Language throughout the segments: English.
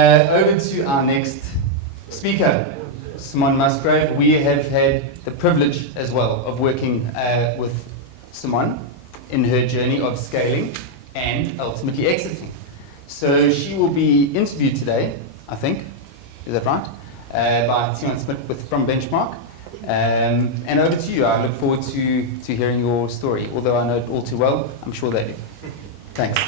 Over to our next speaker, Simone Musgrave. We have had the privilege as well of working with Simone in her journey of scaling and ultimately exiting. So she will be interviewed today, I think, is that right? By Tiaan Smit from Benchmark. And over to you. I look forward to hearing your story. Although I know it all too well, I'm sure they do. Thanks.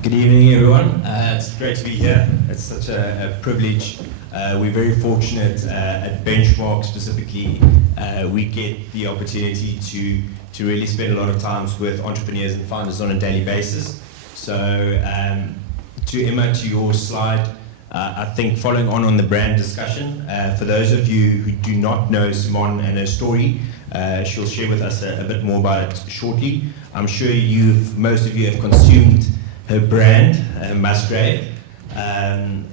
Good evening, everyone. It's great to be here. It's such a privilege. We're very fortunate at Benchmark specifically. We get the opportunity to really spend a lot of time with entrepreneurs and founders on a daily basis. So to Emma, to your slide, I think following on the brand discussion, for those of you who do not know Simone and her story, she'll share with us a bit more about it shortly. I'm sure most of you have consumed her brand, Musgrave,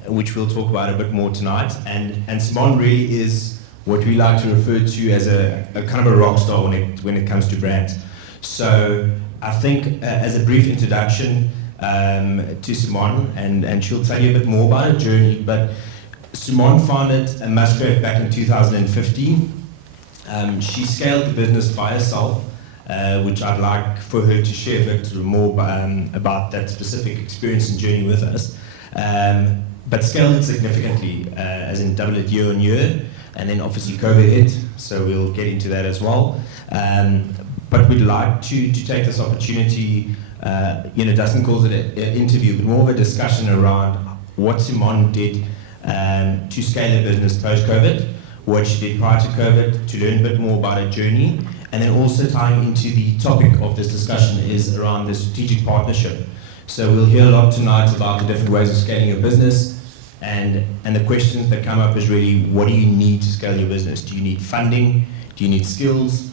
which we'll talk about a bit more tonight. And Simone really is what we like to refer to as a kind of a rock star when it comes to brands. So I think as a brief introduction to Simone, and she'll tell you a bit more about her journey, but Simone founded Musgrave back in 2015. She scaled the business by herself, which I'd like for her to share a bit more about that specific experience and journey with us. But scaled it significantly, as in double it year on year, and then obviously COVID hit, so we'll get into that as well. But we'd like to take this opportunity, Dustin calls it an interview, but more of a discussion around what Simone did to scale the business post-COVID, what she did prior to COVID, to learn a bit more about her journey, and then also tying into the topic of this discussion is around the strategic partnership. So we'll hear a lot tonight about the different ways of scaling your business, and the questions that come up is really, what do you need to scale your business? Do you need funding? Do you need skills?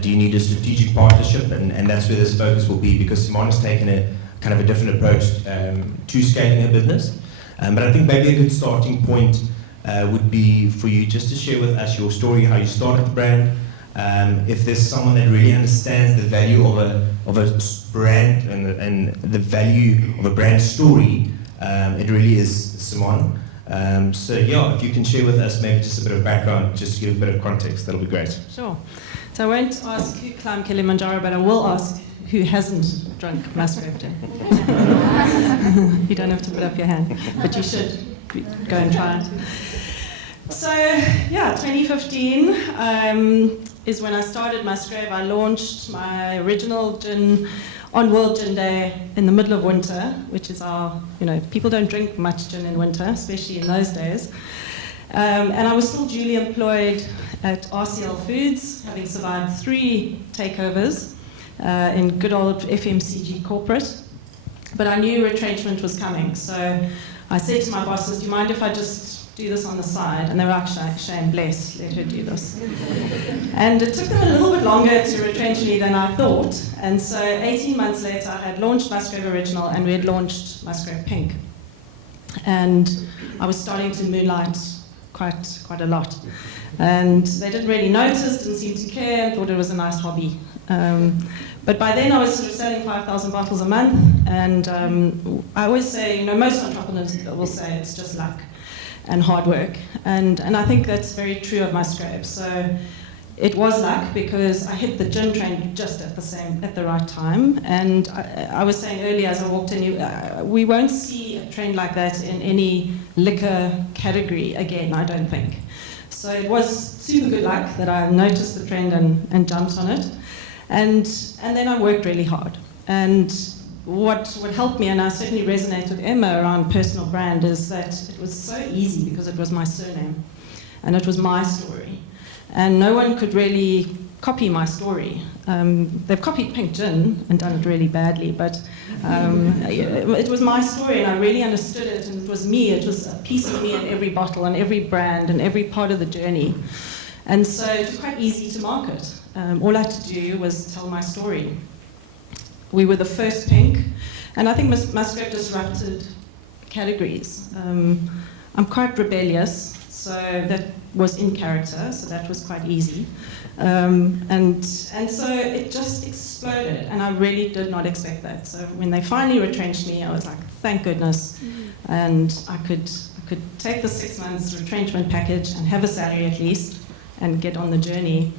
Do you need a strategic partnership? And that's where this focus will be, because Simone's taken a kind of a different approach to scaling her business. But I think maybe a good starting point would be for you just to share with us your story, how you started the brand. If there's someone that really understands the value of a brand and the value of a brand story, it really is Simone. So yeah, if you can share with us maybe just a bit of background, just to give a bit of context, that'll be great. Sure. So I won't ask who climbed Kilimanjaro, but I will ask who hasn't drunk Musgrave gin. You don't have to put up your hand, but you should go and try it. So yeah, 2015 is when I started Musgrave. I launched my original gin on World Gin Day in the middle of winter, which is people don't drink much gin in winter, especially in those days. And I was still duly employed at RCL Foods, having survived 3 takeovers in good old FMCG corporate. But I knew retrenchment was coming, so I said to my bosses, do you mind if I just do this on the side? And they were actually, Shane, bless, let her do this. And it took them a little bit longer to retrench me than I thought. And so 18 months later, I had launched Musgrave Original and we had launched Musgrave Pink. And I was starting to moonlight quite a lot. And they didn't really notice, didn't seem to care, and thought it was a nice hobby. But by then I was sort of selling 5,000 bottles a month, and I always say, most entrepreneurs will say it's just luck and hard work. And I think that's very true of Musgrave. So it was luck because I hit the gin train just at the right time. And I was saying earlier as I walked in, we won't see a trend like that in any liquor category again, I don't think. So it was super good luck that I noticed the trend and jumped on it. And then I worked really hard. And what helped me, and I certainly resonate with Emma around personal brand, is that it was so easy because it was my surname and it was my story. And no one could really copy my story. They've copied Pink Gin and done it really badly, but it was my story and I really understood it, and it was me. It was a piece of me in every bottle and every brand and every part of the journey. And so it was quite easy to market. All I had to do was tell my story. We were the first Pink, and I think Musgrave disrupted categories. I'm quite rebellious, so that was in character, so that was quite easy. And so it just exploded, and I really did not expect that. So when they finally retrenched me, I was like, thank goodness. And I could take the 6 months retrenchment package and have a salary at least and get on the journey.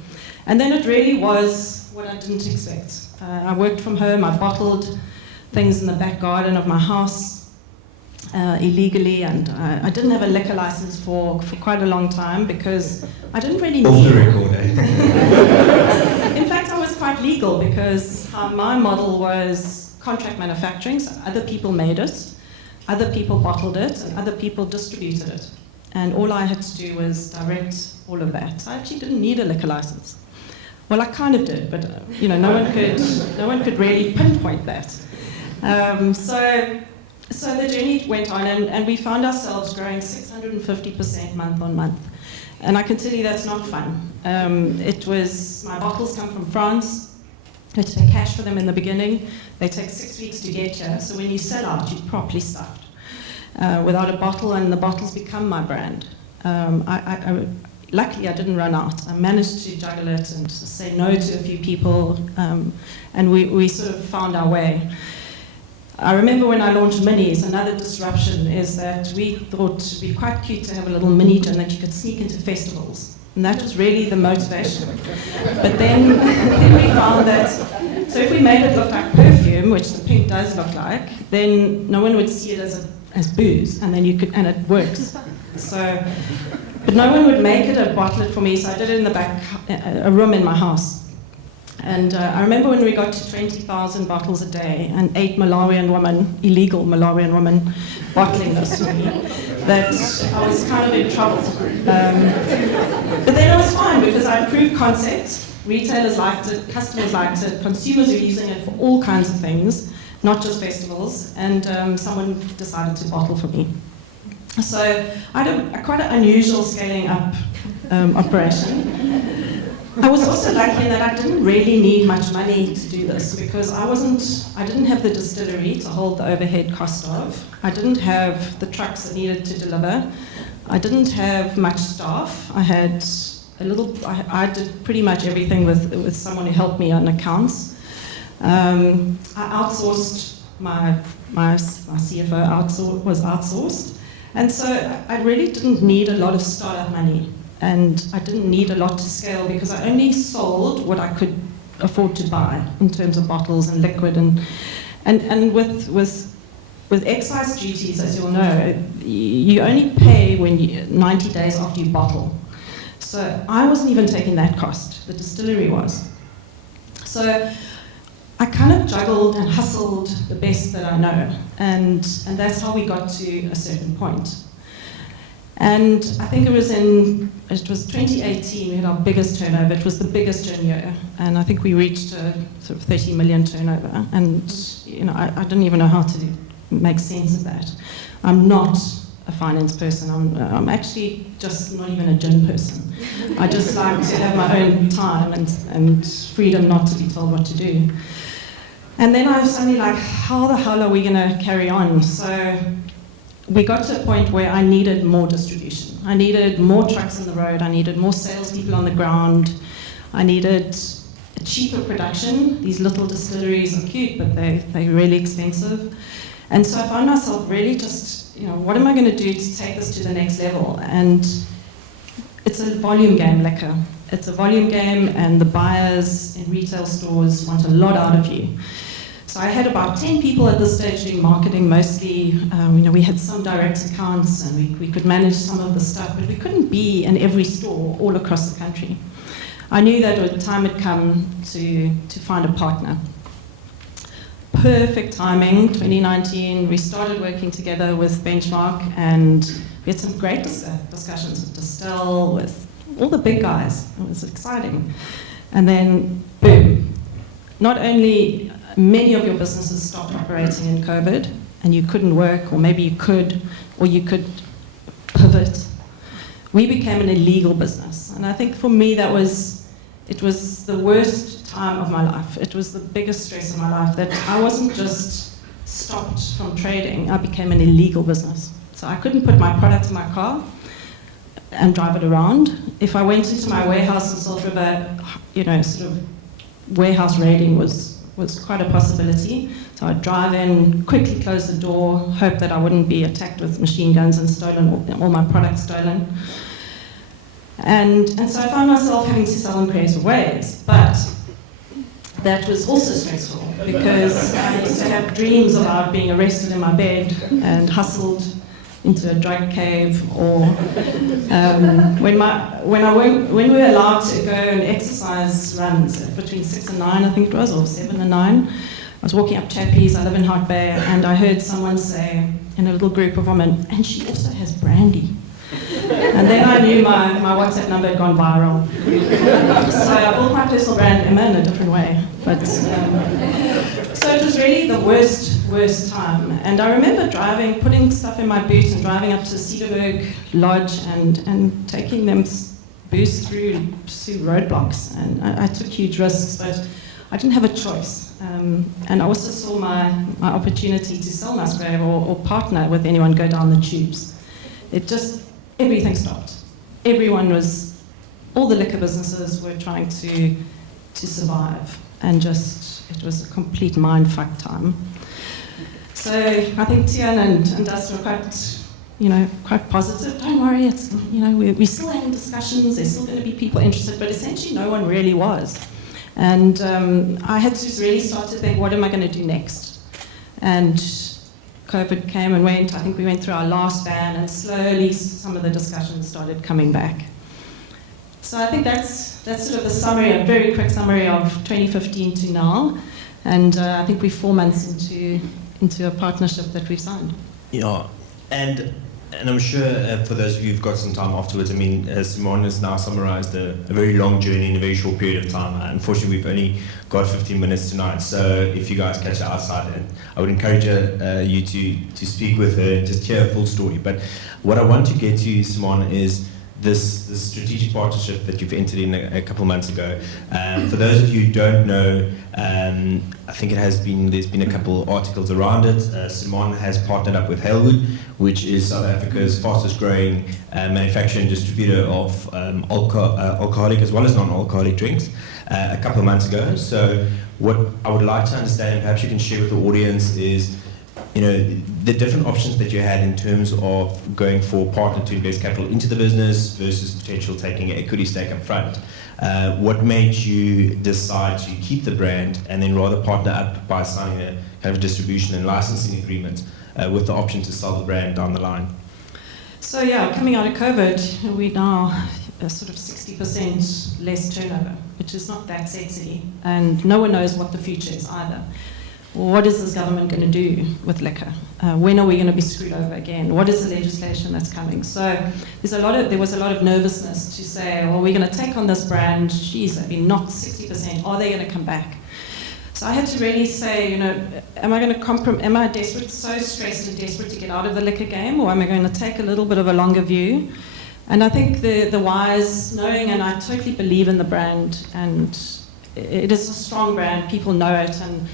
And then it really was what I didn't expect. I worked from home, I bottled things in the back garden of my house illegally, and I didn't have a liquor license for quite a long time because I didn't really Off need the record, eh? In fact, I was quite legal because my model was contract manufacturing, so other people made it, other people bottled it, and other people distributed it. And all I had to do was direct all of that. So I actually didn't need a liquor license. Well, I kind of did, but no one could really pinpoint that. So the journey went on, and we found ourselves growing 650% month on month. And I can tell you that's not fun. My bottles come from France. I had to pay cash for them in the beginning. They take 6 weeks to get here. So when you sell out, you're properly stuffed without a bottle, and the bottles become my brand. Luckily, I didn't run out. I managed to juggle it and say no to a few people, and we sort of found our way. I remember when I launched minis, another disruption is that we thought it would be quite cute to have a little mini gin that you could sneak into festivals. And that was really the motivation. But then we found that, so if we made it look like perfume, which the pink does look like, then no one would see it as booze, and then and it works. But no one would make it or bottle it for me, so I did it in the back, a room in my house. And I remember when we got to 20,000 bottles a day and 8 illegal Malawian women bottling this for me, that I was kind of in trouble. But then it was fine because I improved concepts. Retailers liked it, customers liked it, consumers were using it for all kinds of things, not just festivals, and someone decided to bottle for me. So I had quite an unusual scaling up operation. I was also lucky in that I didn't really need much money to do this because I didn't have the distillery to hold the overhead cost of. I didn't have the trucks that needed to deliver. I didn't have much staff. I did pretty much everything with someone who helped me on accounts. I outsourced, my CFO was outsourced. And so I really didn't need a lot of startup money. And I didn't need a lot to scale because I only sold what I could afford to buy in terms of bottles and liquid. And with excise duties, as you'll know, you only pay 90 days after you bottle. So I wasn't even taking that cost. The distillery was. So I kind of juggled and hustled the best that I know. And that's how we got to a certain point. And I think it was 2018 we had our biggest turnover. It was the biggest gin year, and I think we reached a sort of 30 million turnover. And I didn't even know how to make sense of that. I'm not a finance person. I'm actually just not even a gin person. I just like to have my own time and freedom not to be told what to do. And then I was suddenly like, how the hell are we going to carry on? So we got to a point where I needed more distribution. I needed more trucks on the road. I needed more salespeople on the ground. I needed a cheaper production. These little distilleries are cute, but they're really expensive. And so I found myself really just, what am I going to do to take this to the next level? And it's a volume game, liquor. It's a volume game, and the buyers in retail stores want a lot out of you. So I had about 10 people at this stage doing marketing mostly. We had some direct accounts and we could manage some of the stuff, but we couldn't be in every store all across the country. I knew that the time had come to find a partner. Perfect timing, 2019, we started working together with Benchmark, and we had some great discussions with Distell, with all the big guys. It was exciting. And then, boom. Not only many of your businesses stopped operating in COVID, and you couldn't work, or maybe you could, or you could pivot. We became an illegal business, and I think for me it was the worst time of my life. It was the biggest stress of my life, that I wasn't just stopped from trading, I became an illegal business. So I couldn't put my product in my car. and drive it around. If I went into my warehouse in Salt River, sort of warehouse raiding was quite a possibility. So I'd drive in, quickly close the door, hope that I wouldn't be attacked with machine guns and stolen, all my products stolen. And so I found myself having to sell in creative ways, but that was also stressful because I used to have dreams about being arrested in my bed and hustled into a drug cave, or when we were allowed to go and exercise runs between 6 and 9, I think it was, or 7 and 9. I was walking up Chappies, I live in Hart Bay, and I heard someone say in a little group of women, and she also has brandy. And then I knew my WhatsApp number had gone viral. So I built my personal brand, Emma, in a different way. But so it was really the worst time. And I remember driving, putting stuff in my boot and driving up to Cedarburg Lodge and taking them boost through roadblocks. And I took huge risks, but I didn't have a choice. And I also saw my opportunity to sell Musgrave or partner with anyone go down the tubes. Everything stopped. All the liquor businesses were trying to survive, and it was a complete mindfuck time. So I think Tiaan and us were quite positive. Don't worry, we're still having discussions. There's still going to be people interested, but essentially no one really was. And I had to really start to think, what am I going to do next? And COVID came and went. I think we went through our last ban, and slowly some of the discussions started coming back. So I think that's sort of the summary, a very quick summary of 2015 to now. And I think we're 4 months into a partnership that we've signed. Yeah, and I'm sure for those of you who've got some time afterwards, Simone has now summarized a very long journey in a very short period of time. Unfortunately, we've only got 15 minutes tonight, so if you guys catch her outside, I would encourage you to speak with her and just hear a full story. But what I want to get to, Simone, is this strategic partnership that you've entered in a couple months ago. For those of you who don't know, I think there's been a couple articles around it. Simone has partnered up with Halewood, which is South Africa's fastest growing manufacturer and distributor of alcoholic as well as non-alcoholic drinks, a couple of months ago. So what I would like to understand, and perhaps you can share with the audience, is the different options that you had in terms of going for a partner to invest capital into the business versus potential taking an equity stake up front. What made you decide to keep the brand and then rather partner up by signing a kind of distribution and licensing agreement with the option to sell the brand down the line? So yeah, coming out of COVID, we now sort of 60% less turnover, which is not that sexy, and no one knows what the future is either. What is this government going to do with liquor? When are we going to be screwed over again? What is the legislation that's coming? So there was a lot of nervousness to say, well, we're going to take on this brand. Geez, not 60%. Are they going to come back? So I had to really say, am I going to am I desperate, so stressed and desperate to get out of the liquor game, or am I going to take a little bit of a longer view? And I think the wise, knowing, and I totally believe in the brand, and it is a strong brand. People know it, and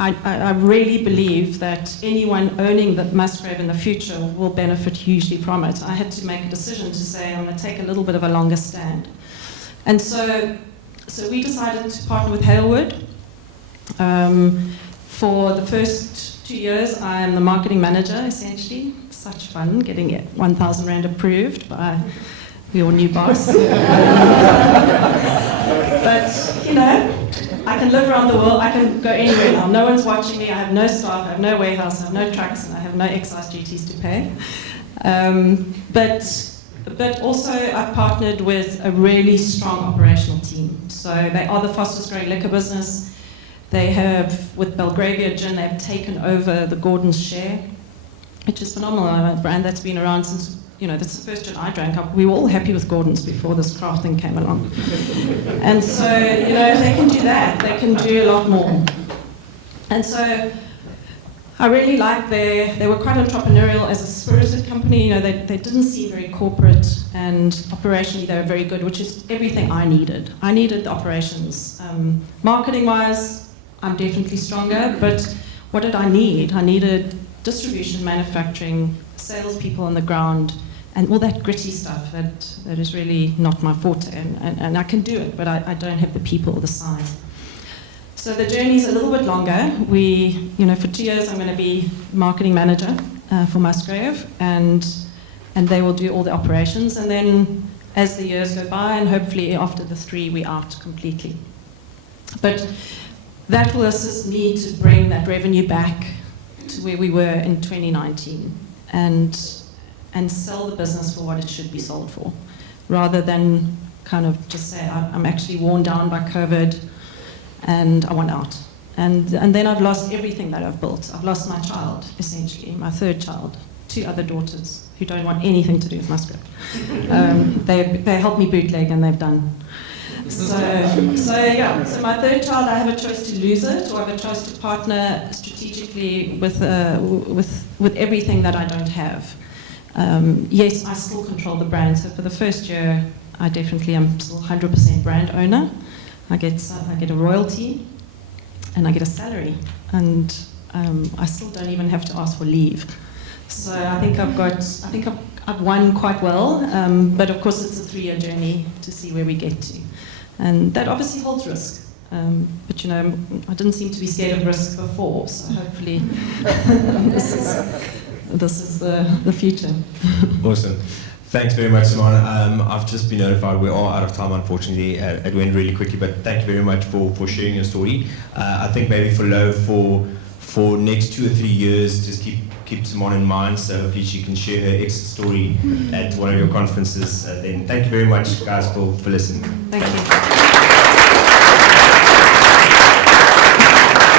I really believe that anyone owning the Musgrave in the future will benefit hugely from it. I had to make a decision to say I'm going to take a little bit of a longer stand. And so we decided to partner with Halewood. For the first 2 years, I am the marketing manager, essentially. Such fun, getting 1,000 Rand approved by your new boss. But, I can live around the world, I can go anywhere now. No one's watching me, I have no staff, I have no warehouse, I have no trucks, and I have no excise duties to pay. But also I've partnered with a really strong operational team. So they are the fastest growing liquor business. They have, with Belgravia Gin, they've taken over the Gordon's share, which is phenomenal. A brand that's been around since, that's the first gin I drank. We were all happy with Gordon's before this craft thing came along. And so, if they can do that, they can do a lot more. And so I really liked they were quite entrepreneurial as a spirited company. They didn't seem very corporate, and operationally they were very good, which is everything I needed. I needed the operations. Marketing-wise, I'm definitely stronger, but what did I need? I needed distribution, manufacturing, salespeople on the ground, and all that gritty stuff that is really not my forte. And I can do it, but I don't have the people or the size. So the journey's a little bit longer. For 2 years, I'm going to be marketing manager for Musgrave, and they will do all the operations. And then as the years go by, and hopefully after the 3, we're out completely. But that will assist me to bring that revenue back to where we were in 2019 and sell the business for what it should be sold for, rather than kind of just say, I'm actually worn down by COVID and I want out. And then I've lost everything that I've built. I've lost my child, essentially, my 3rd child, 2 other daughters who don't want anything to do with Musgrave. They helped me bootleg and they've done. So my 3rd child, I have a choice to lose it, or I have a choice to partner strategically with everything that I don't have. Yes, I still control the brand. So for the first year, I definitely am still 100% brand owner. I get a royalty, and I get a salary, and I still don't even have to ask for leave. So I think I've won quite well, but of course it's a 3-year journey to see where we get to. And that obviously holds risk. But I didn't seem to be scared of risk before, so hopefully this is the future. Awesome. Thanks very much, Simone. I've just been notified we are out of time, unfortunately. It went really quickly, but thank you very much for sharing your story. I think maybe for next 2 or 3 years, just keep Simone in mind, so hopefully she can share her exit story at one of your conferences. Then thank you very much, guys, for listening. Thank you.